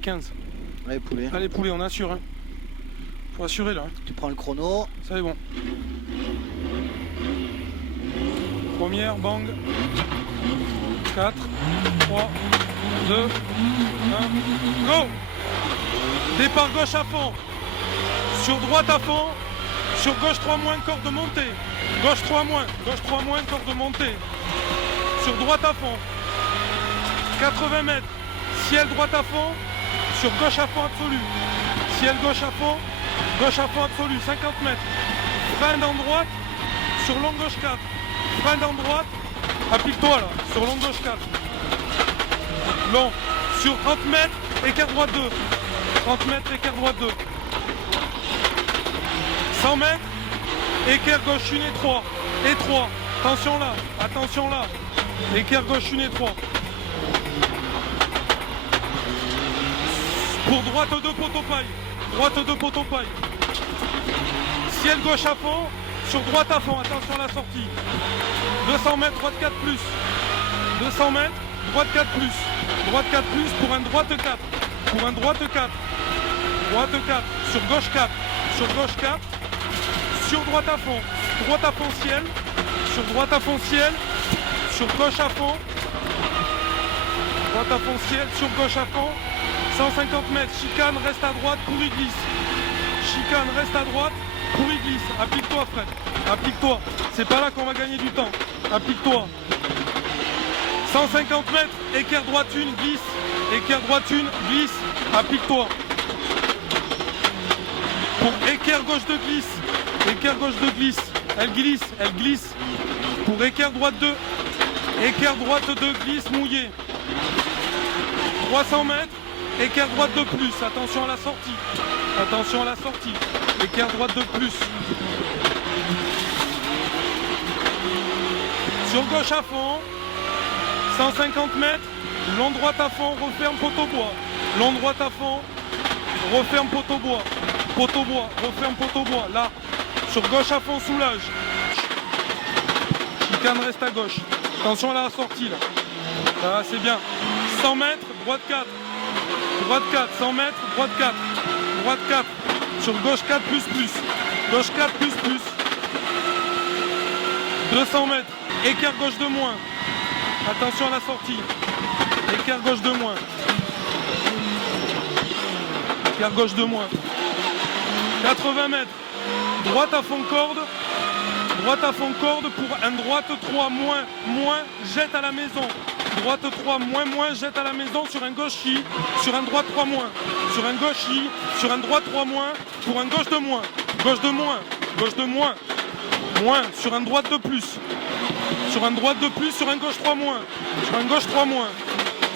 Allez, 15. Allez, poulet. Allez, poulet, on assure. Hein. Faut assurer là. Hein. Tu prends le chrono. Ça est bon. Première, bang. 4, 3, 2, 1, go! Départ gauche à fond. Sur droite à fond. Sur gauche 3 moins, corde de montée. Gauche 3 moins, gauche 3 moins, corde de montée. Sur droite à fond. 80 mètres. Ciel droite à fond. Sur gauche à fond absolu. Ciel gauche à fond. Gauche à fond absolu. 50 mètres. Frein en droite. Sur long gauche 4. Frein en droite. Applique-toi là. Sur long gauche 4. Long. Sur 30 mètres. Écart droite 2. 30 mètres. Écart droite 2. 100 mètres. Équerre gauche 1 et 3. Et 3. Attention là. Attention là. Équerre gauche 1 et 3. Pour droite 2 poteau paille. Droite 2 poteau paille. Ciel gauche à fond. Sur droite à fond. Attention à la sortie. 200 mètres. Droite 4 plus. 200 mètres. Droite 4 plus. Droite 4 plus pour un droite 4. Pour un droite 4. Droite 4. Sur gauche 4. Sur gauche 4. Sur droite à fond. Droite à fond ciel. Sur droite à fond ciel. Sur gauche à fond. Droite à fond ciel. Sur gauche à fond. 150 mètres. Chicane, reste à droite, pourri glisse. Chicane, reste à droite, pourri glisse. Applique-toi Fred. Applique-toi. C'est pas là qu'on va gagner du temps. Applique-toi. 150 mètres. Équerre droite 1, glisse. Équerre droite 1, glisse. Applique-toi. Pour équerre gauche de glisse. Équerre gauche de glisse. Elle glisse, elle glisse. Pour équerre droite 2. Équerre droite 2, glisse mouillé. 300 mètres. Équerre droite de plus. Attention à la sortie. Attention à la sortie. Équerre droite de plus. Sur gauche à fond. 150 mètres. Long droite à fond. Referme poteau bois. Long droite à fond. Referme poteau bois. Poteau bois. Referme poteau bois. Là. Sur gauche à fond, soulage. Chicane reste à gauche. Attention à la sortie là. Là, c'est bien. 100 mètres, droite 4. Droite 4, 100 mètres, droite 4. Droite 4. Sur gauche 4 plus plus. Gauche 4 plus plus. 200 mètres. Écart gauche de moins. Attention à la sortie. Écart gauche de moins. Écart gauche de moins. 80 mètres. Droite à fond corde. Droite à fond corde pour un droite 3 moins, moins, jette à la maison. Droite 3 moins, moins, jette à la maison sur un gauche I, sur un droite 3 moins. Sur un gauche I, sur un droite 3 moins, pour un gauche de moins. Gauche de moins, gauche de moins. Moins, sur un droite de plus. Sur un droite de plus, sur un gauche 3 moins. Sur un gauche 3 moins.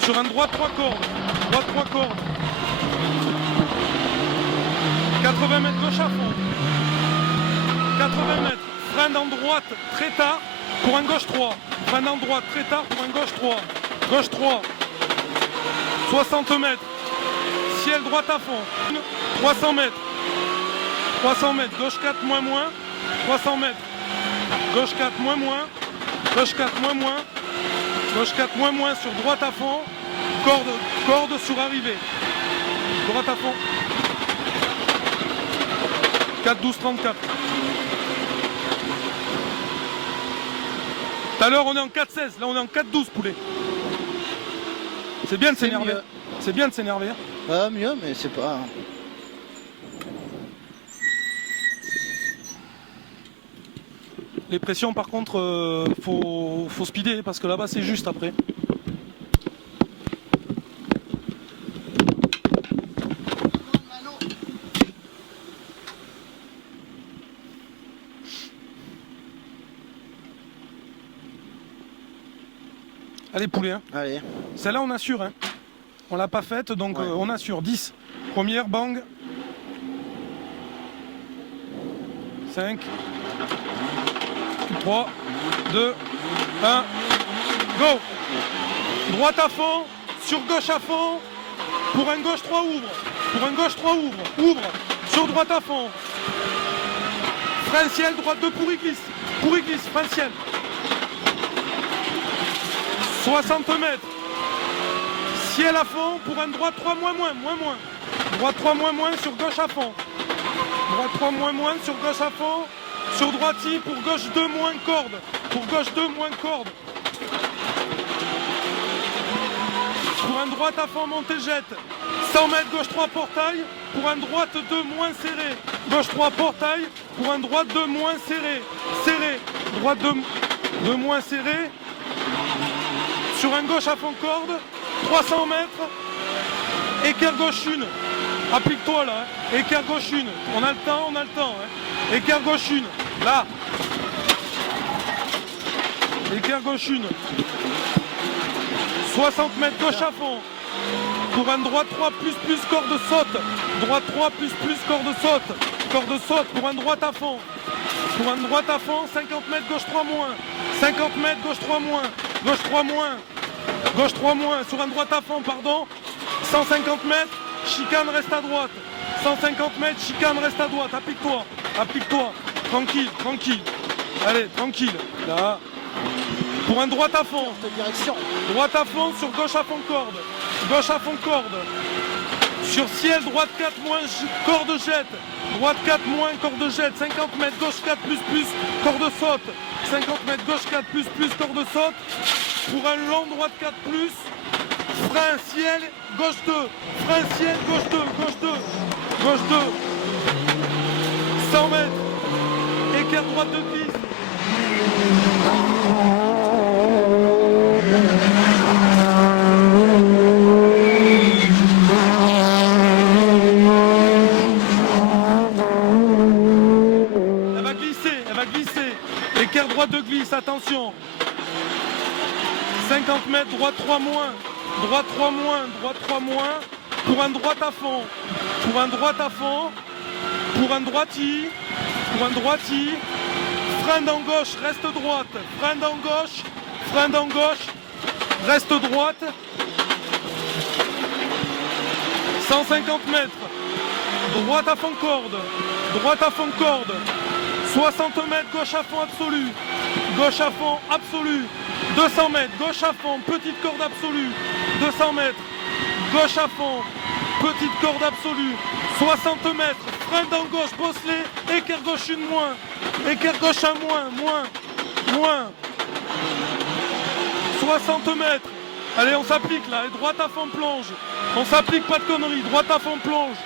Sur un droite 3 cordes. Droite 3 cordes. 80 mètres gauche à fond. 80 mètres. Frein en droite très tard pour un gauche 3. Frein en droite très tard pour un gauche 3. Gauche 3. 60 mètres. Ciel droite à fond. 300 mètres. 300 mètres. Gauche 4 moins moins. 300 mètres. Gauche 4 moins moins. Gauche 4 moins moins. Gauche 4 moins moins sur droite à fond. Corde sur arrivée. Droite à fond. 4, 12, 34. Tout à l'heure on est en 4-16, là on est en 4-12 poulet. C'est bien de s'énerver. C'est bien de s'énerver. Mieux, mais c'est pas. Les pressions par contre, faut speeder parce que là-bas c'est juste après. Allez poulet, hein. Allez. Celle-là on assure, hein. On l'a pas faite donc ouais. On assure. 10. Première, bang. 5. 3, 2, 1. Go. Droite à fond. Sur gauche à fond. Pour un gauche 3 ouvre. Pour un gauche 3 ouvre. Ouvre. Sur droite à fond. Frein ciel, droite 2 pourri glisse. Pourri glisse, frein ciel. 60 mètres. Ciel à fond pour un droite 3 moins. Droite 3 moins sur gauche à fond. Droite 3 moins sur gauche à fond. Sur droite I pour gauche 2 moins corde. Pour gauche 2 moins corde. Pour un droite à fond montée jette. 100 mètres gauche 3 portail. Pour un droite 2 moins serré. Gauche 3 portail. Pour un droite 2 moins serré. Serré. Droite 2 moins serré. Sur un gauche à fond corde. 300 mètres. Équerre gauche 1. Applique-toi là. Hein. Équerre gauche 1. On a le temps. Hein. Équerre gauche 1. Là. Équerre gauche 1. 60 mètres gauche à fond. Pour un droite 3 plus corde saute. Droite 3 plus corde saute. Corde saute pour un droite à fond. Pour un droite à fond, 50 mètres gauche 3 moins. 50 mètres gauche 3 moins. Gauche 3 moins. Gauche 3 moins. Sur un droite à fond, pardon. 150 mètres, chicane reste à droite. 150 mètres, chicane reste à droite. Applique-toi. Applique-toi. Tranquille. Allez, tranquille. Là. Pour un droite à fond. Direction. Droite à fond sur gauche à fond corde. Gauche à fond corde. Sur ciel, droite 4 moins corde jette. Droite 4 moins corde jette. 50 mètres gauche 4 plus corde saute. 50 mètres gauche 4 plus corde saute. Pour un long droite 4 plus. Frein ciel gauche 2. Frein ciel gauche 2. Gauche 2. Gauche 2. 100 mètres. Équerre droite de glisse. Elle va glisser. Équerre droite de glisse, attention. 50 mètres, droite 3 moins. Droite 3 moins, droite 3 moins. Pour un droite à fond. Pour un droite à fond. Pour un droiti. Pour un droiti. Frein dans gauche, reste droite. Frein dans gauche. Frein dans gauche. Reste droite. 150 mètres. Droite à fond corde. Droite à fond corde. 60 mètres, gauche à fond absolu. Gauche à fond absolu. 200 mètres, gauche à fond, petite corde absolue. 200 mètres, gauche à fond, petite corde absolue. 60 mètres, frein dans gauche, bosselet, équerre gauche 1 moins. Équerre gauche 1 moins. 60 mètres. Allez, on s'applique là, et droite à fond plonge. On s'applique, pas de conneries, droite à fond plonge.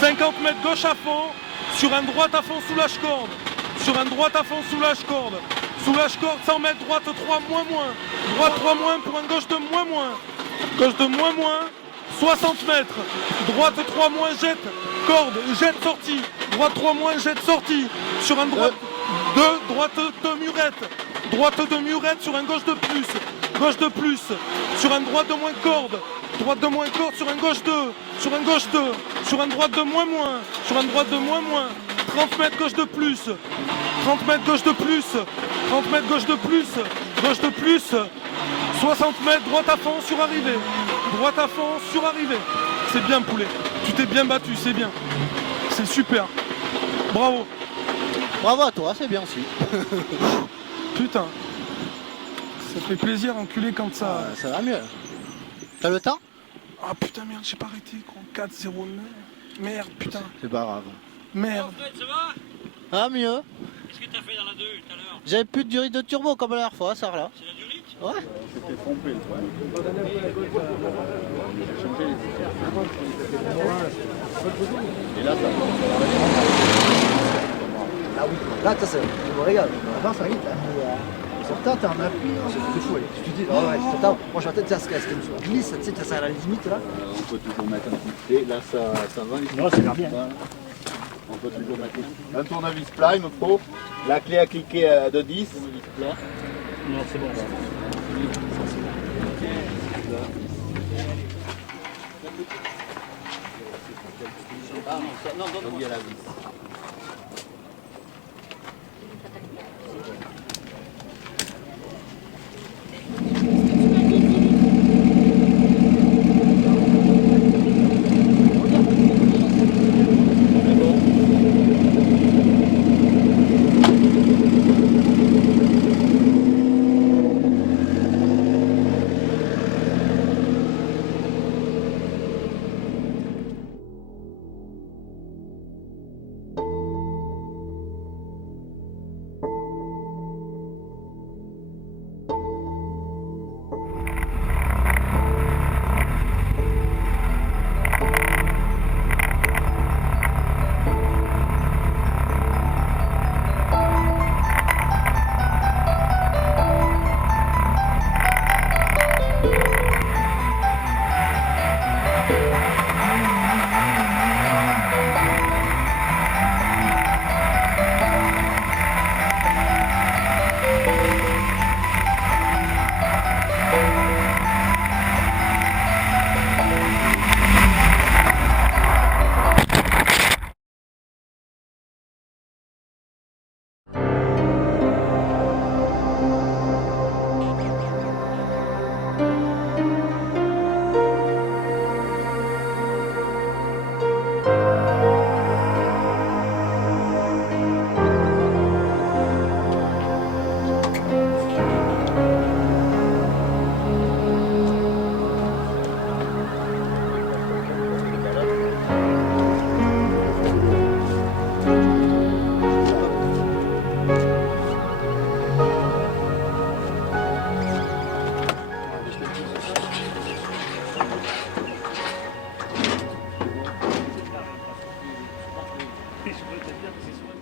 50 mètres, gauche à fond, sur un droite à fond soulage corde. Sur un droite à fond soulage corde. Soulage corde, 100 mètres, droite 3 moins. Droite 3 moins pour un gauche de moins. Gauche de moins. 60 mètres. Droite 3 moins, jette. Corde, jette sortie. Droite 3 moins, jette sortie. Sur un droite 2, droite de murette. Droite de murette sur un gauche de plus. Gauche de plus. Sur un droite de moins corde. Droite de moins corde sur un gauche 2. Sur un gauche 2. Sur un droite de moins. Sur un droite de moins. 30 mètres gauche de plus. 30 mètres gauche de plus. 30 mètres gauche de plus. Gauche de plus. 60 mètres droite à fond sur arrivée. Droite à fond sur arrivée. C'est bien poulet. Tu t'es bien battu, c'est bien. C'est super. Bravo. Bravo à toi, c'est bien aussi. Putain. Ça fait plaisir enculé quand ça. Ça va mieux. T'as le temps? Ah putain merde, j'ai pas arrêté gros. 4-0-9. Merde putain. C'est pas grave. Merde. Fred, ça va? Ah mieux. Qu'est-ce que t'as fait dans la 2 tout à l'heure? J'avais plus de durite de turbo comme la dernière fois, ça là. C'est la durite? Ouais. Ah oui, là, ça, je me régale. Avant, ça vite. Sur le temps, t'es en appui, c'est plus fou. Tu te dis, oh ouais, sur le temps, moi je vais peut-être faire ce qu'elle me glisse, tu sais, ça à la limite là. On peut toujours mettre un coup de pied, là ça va. Non, c'est bien. On peut toujours mettre un tournevis plat, il me faut. La clé à cliquer de 10. Non, c'est bon. Donc il y a la vis. sur un